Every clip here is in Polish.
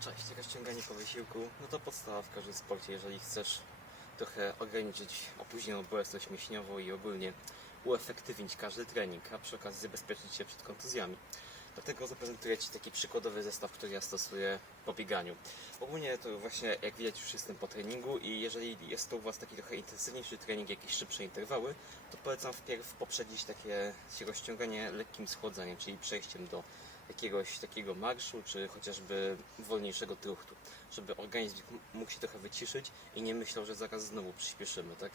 Cześć, rozciąganie po wysiłku, no to podstawa w każdym sporcie, jeżeli chcesz trochę ograniczyć opóźnioną bolesność mięśniową i ogólnie uefektywnić każdy trening, a przy okazji zabezpieczyć się przed kontuzjami. Dlatego zaprezentuję Ci taki przykładowy zestaw, który ja stosuję po bieganiu. Ogólnie to właśnie, jak widać, już jestem po treningu i jeżeli jest to u Was taki trochę intensywniejszy trening, jakieś szybsze interwały, to polecam wpierw poprzedzić takie rozciąganie lekkim schłodzeniem, czyli przejściem do jakiegoś takiego marszu, czy chociażby wolniejszego truchtu, żeby organizm mógł się trochę wyciszyć i nie myślał, że zaraz znowu przyspieszymy, tak?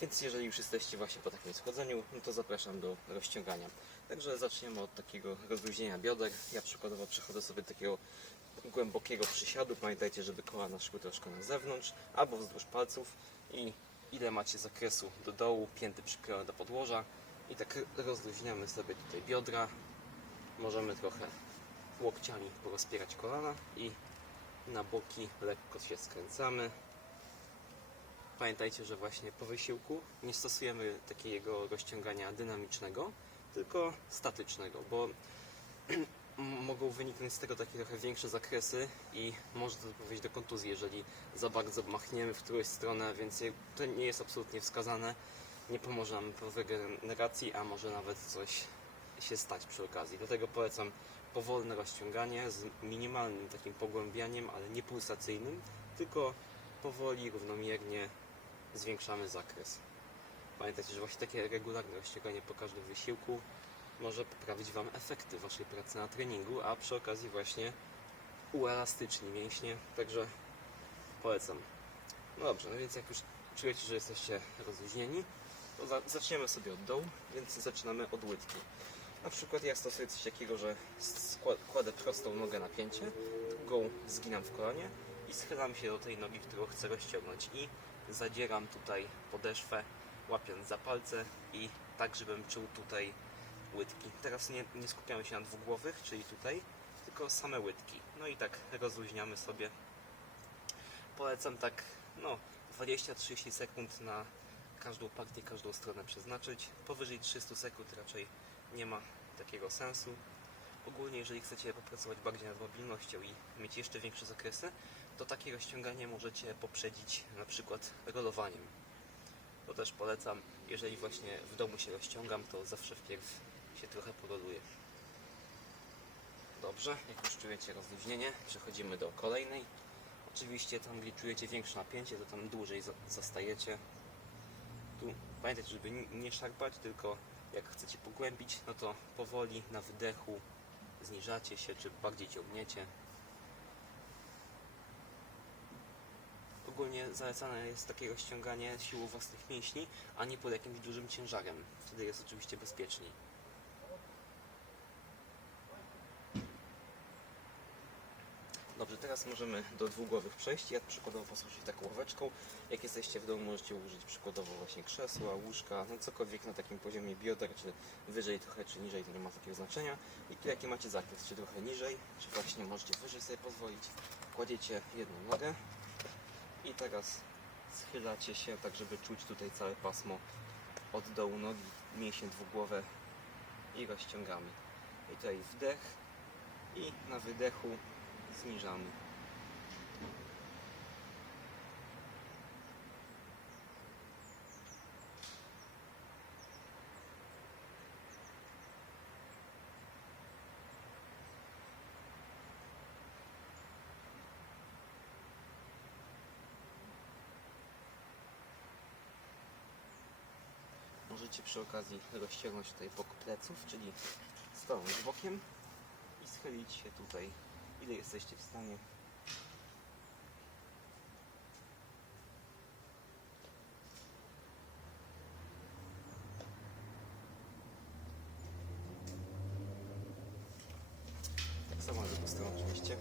Więc jeżeli już jesteście właśnie po takim schodzeniu, no to zapraszam do rozciągania. Także zaczniemy od takiego rozluźnienia bioder. Ja przykładowo przechodzę sobie do takiego głębokiego przysiadu. Pamiętajcie, żeby kolana szły troszkę na zewnątrz albo wzdłuż palców i ile macie zakresu do dołu, pięty przyklejone do podłoża i tak rozluźniamy sobie tutaj biodra. Możemy trochę łokciami porozpierać kolana i na boki lekko się skręcamy. Pamiętajcie, że właśnie po wysiłku nie stosujemy takiego rozciągania dynamicznego, tylko statycznego, bo mogą wyniknąć z tego takie trochę większe zakresy i może to prowadzić do kontuzji, jeżeli za bardzo machniemy w którąś stronę, więc to nie jest absolutnie wskazane. Nie pomoże nam w regeneracji, a może nawet coś się stać przy okazji. Dlatego polecam powolne rozciąganie z minimalnym takim pogłębianiem, ale nie pulsacyjnym, tylko powoli, równomiernie zwiększamy zakres. Pamiętajcie, że właśnie takie regularne rozciąganie po każdym wysiłku może poprawić Wam efekty Waszej pracy na treningu, a przy okazji właśnie uelastyczni mięśnie, także polecam. No dobrze, no więc jak już czujecie, że jesteście rozluźnieni, to za- zaczniemy sobie od dołu, więc zaczynamy od łydki. Na przykład ja stosuję coś takiego, że kładę prostą nogę na pięcie, drugą zginam w kolanie i schylam się do tej nogi, którą chcę rozciągnąć i zadzieram tutaj podeszwę, łapiąc za palce i tak, żebym czuł tutaj łydki. Teraz nie, nie skupiamy się na dwugłowych, czyli tutaj, tylko same łydki. No i tak rozluźniamy sobie. Polecam tak, no, 20-30 sekund na każdą partię, każdą stronę przeznaczyć. Powyżej 300 sekund raczej nie ma takiego sensu. Ogólnie, jeżeli chcecie popracować bardziej nad mobilnością i mieć jeszcze większe zakresy, to takie rozciąganie możecie poprzedzić na przykład rolowaniem. To też polecam. Jeżeli właśnie w domu się rozciągam, to zawsze wpierw się trochę poroluję. Dobrze, jak już czujecie rozluźnienie, przechodzimy do kolejnej. Oczywiście tam, gdzie czujecie większe napięcie, to tam dłużej za- zostajecie. Tu pamiętajcie, żeby ni- nie szarpać, tylko jak chcecie pogłębić, no to powoli na wydechu zniżacie się, czy bardziej ciągniecie. Ogólnie zalecane jest takie rozciąganie siłą własnych mięśni, a nie pod jakimś dużym ciężarem. Wtedy jest oczywiście bezpieczniej. Dobrze, teraz możemy do dwugłowych przejść. Ja przykładowo posłużę się taką ławeczką. Jak jesteście w domu, możecie użyć przykładowo właśnie krzesła, łóżka, no cokolwiek na takim poziomie bioder, czy wyżej trochę, czy niżej, to nie ma takiego znaczenia. I tu jaki macie zakres, czy trochę niżej, czy właśnie możecie wyżej sobie pozwolić. Kładziecie jedną nogę i teraz schylacie się, tak żeby czuć tutaj całe pasmo od dołu nogi, mięśnie dwugłowe i rozciągamy. I tutaj wdech i na wydechu zniżamy. Możecie przy okazji rozciągnąć tutaj bok pleców, czyli stanąć bokiem i schylić się tutaj, ile jesteście w stanie. Tak samo na drugą stronę oczywiście.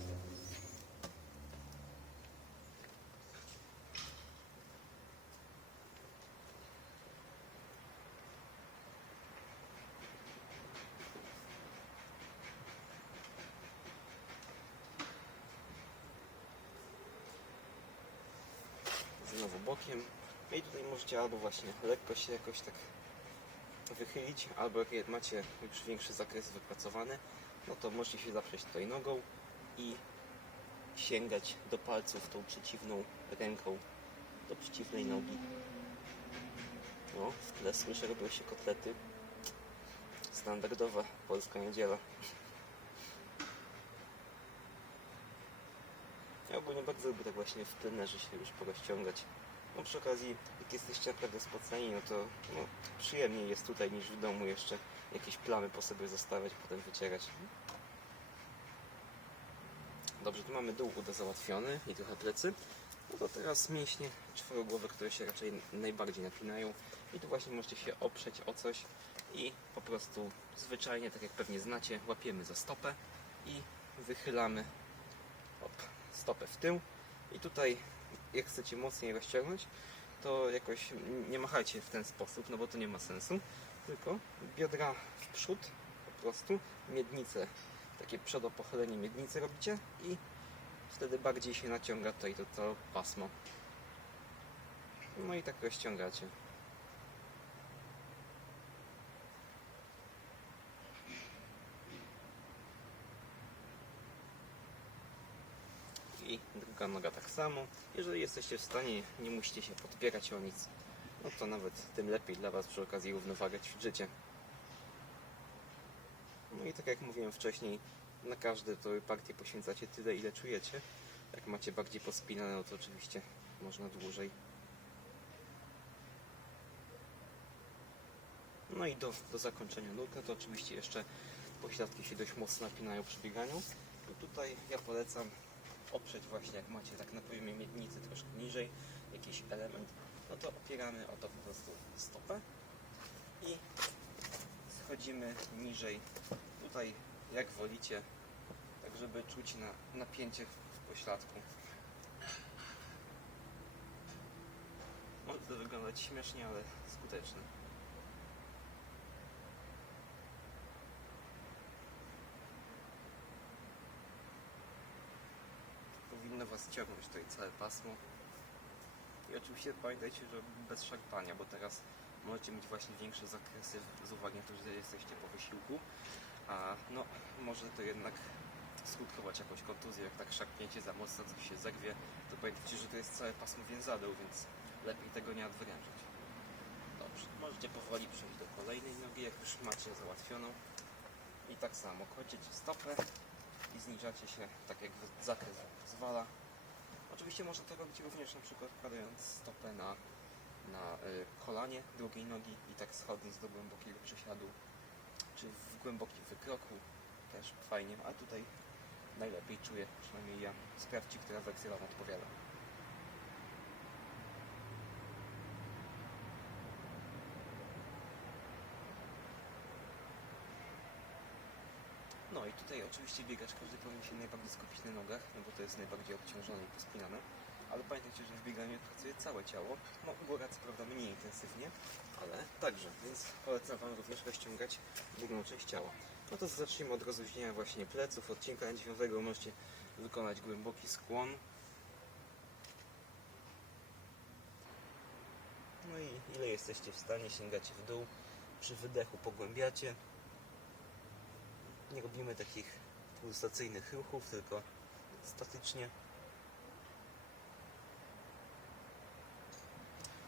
Znowu bokiem. No I tutaj możecie albo właśnie lekko się jakoś tak wychylić, albo jak macie już większy zakres wypracowany, no to możecie się zaprzeć tutaj nogą i sięgać do palców tą przeciwną ręką, do przeciwnej nogi. No, w tle słyszę, robią się kotlety. Standardowa polska niedziela. Ja ogólnie bardzo lubię tak właśnie w plenerze się już porozciągać. No przy okazji, jak jesteście naprawdę spoceni, no to no, przyjemniej jest tutaj niż w domu jeszcze jakieś plamy po sobie zostawiać, potem wycierać. Dobrze, tu mamy dół uda załatwiony i trochę plecy. No to teraz mięśnie czworogłowe, które się raczej najbardziej napinają. I tu właśnie możecie się oprzeć o coś i po prostu zwyczajnie, tak jak pewnie znacie, łapiemy za stopę i wychylamy stopę w tył. I tutaj, jak chcecie mocniej rozciągnąć, to jakoś nie machajcie w ten sposób, no bo to nie ma sensu. Tylko biodra w przód, po prostu miednicę, takie przodopochylenie miednicy robicie i wtedy bardziej się naciąga tutaj to, to pasmo. No i tak rozciągacie. I druga noga tak samo. Jeżeli jesteście w stanie, nie musicie się podpierać o nic, no to nawet tym lepiej dla Was przy okazji równowagę ćwiczycie. No i tak jak mówiłem wcześniej, na każde to partię poświęcacie tyle, ile czujecie. Jak macie bardziej pospinane, no to oczywiście można dłużej. No i do, do zakończenia nóg, no to oczywiście jeszcze pośladki się dość mocno napinają przy bieganiu. I tutaj ja polecam oprzeć właśnie, jak macie tak na poziomie miednicy troszkę niżej, jakiś element, no to opieramy o to po prostu stopę i schodzimy niżej, tutaj jak wolicie, tak żeby czuć na, napięcie w pośladku. Może to wyglądać śmiesznie, ale skuteczne. Powinno Was ciągnąć tutaj całe pasmo. I oczywiście pamiętajcie, że bez szarpania, bo teraz możecie mieć właśnie większe zakresy z uwagi na to, że jesteście po wysiłku, a no może to jednak skutkować jakąś kontuzją, jak tak szarpniecie za mocno, coś się zerwie, to pamiętajcie, że to jest całe pasmo więzadeł, więc lepiej tego nie odwręczyć. Dobrze, możecie powoli przejść do kolejnej nogi, jak już macie załatwioną. I tak samo kładziecie stopę i zniżacie się tak jak zakres pozwala. Oczywiście można to robić również na przykład kładając stopę na, na y, kolanie drugiej nogi i tak schodząc do głębokiego przysiadu, czy w głębokim wykroku też fajnie, a tutaj najlepiej czuję, przynajmniej ja. Sprawdźcie, która Wam odpowiada. Tutaj oczywiście biegacz każdy powinien się najbardziej skupić na nogach, no bo to jest najbardziej obciążone i pospinane. Ale pamiętajcie, że w bieganiu pracuje całe ciało. No, góra co prawda mniej intensywnie, ale także, więc polecam Wam również rozciągać drugą część ciała. No to zacznijmy od rozluźnienia właśnie pleców. Odcinka dźwiękowego możecie wykonać głęboki skłon. No i ile jesteście w stanie, sięgacie w dół. Przy wydechu pogłębiacie. Nie robimy takich pulsacyjnych ruchów, tylko statycznie.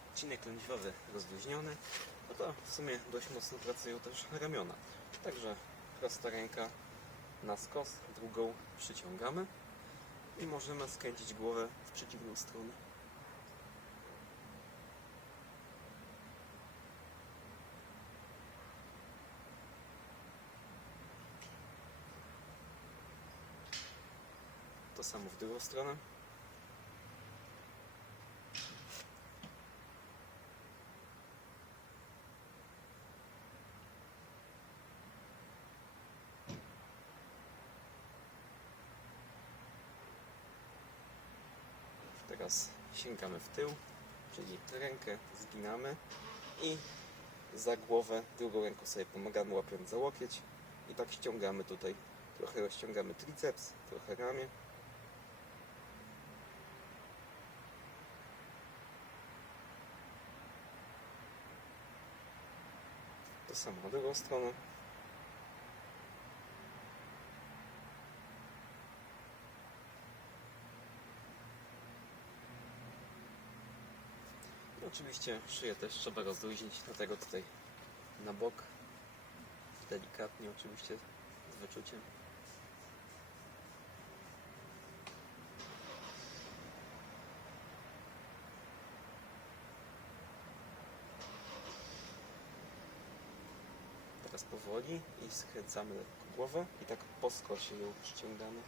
Odcinek lędźwiowy rozluźniony. No to w sumie dość mocno pracują też ramiona. Także prosta ręka na skos, drugą przyciągamy i możemy skręcić głowę w przeciwną stronę. To samo w drugą stronę. Teraz sięgamy w tył, czyli rękę zginamy i za głowę drugą ręką sobie pomagamy łapiąc za łokieć i tak ściągamy tutaj. Trochę rozciągamy triceps, trochę ramię. samo drugą stronę. Oczywiście szyję też trzeba rozluźnić, dlatego tutaj na bok, delikatnie oczywiście, z wyczuciem. Teraz powoli i skręcamy lekko głowę i tak po skosie ją przyciągamy.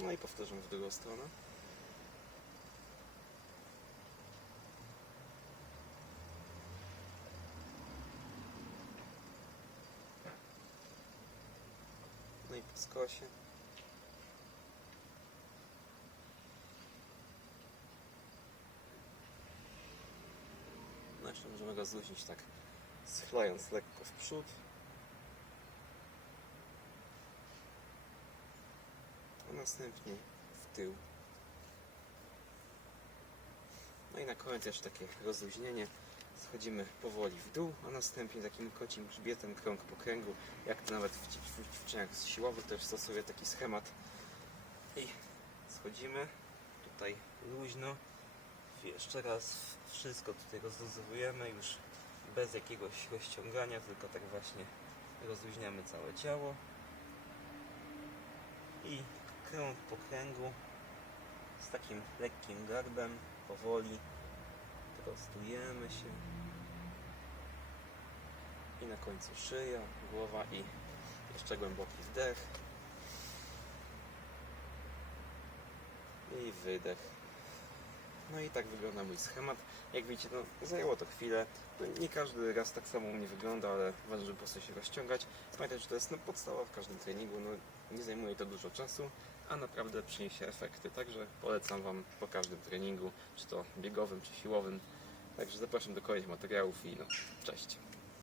No i powtarzam w drugą stronę. No i po skosie. No jeszcze możemy go zluźnić tak schylając lekko w przód. A następnie w tył. No i na koniec jeszcze takie rozluźnienie. Schodzimy powoli w dół, a następnie takim kocim grzbietem krąg po kręgu. Jak to nawet w, ćwi- w ćwiczeniach siłowych też stosuję taki schemat. I schodzimy tutaj luźno. Jeszcze raz wszystko tutaj rozluzowujemy już bez jakiegoś rozciągania, tylko tak właśnie rozluźniamy całe ciało. I krąg po kręgu z takim lekkim garbem, powoli prostujemy się. I na końcu szyja, głowa i jeszcze głęboki wdech. I wydech. No i tak wygląda mój schemat. Jak widzicie, no, zajęło to chwilę. No, nie każdy raz tak samo u mnie wygląda, ale ważne, żeby po prostu się rozciągać. Pamiętajcie, że to jest no, podstawa w każdym treningu. No, nie zajmuje to dużo czasu, a naprawdę przyniesie efekty. Także polecam Wam po każdym treningu, czy to biegowym, czy siłowym. Także zapraszam do kolejnych materiałów i no, cześć.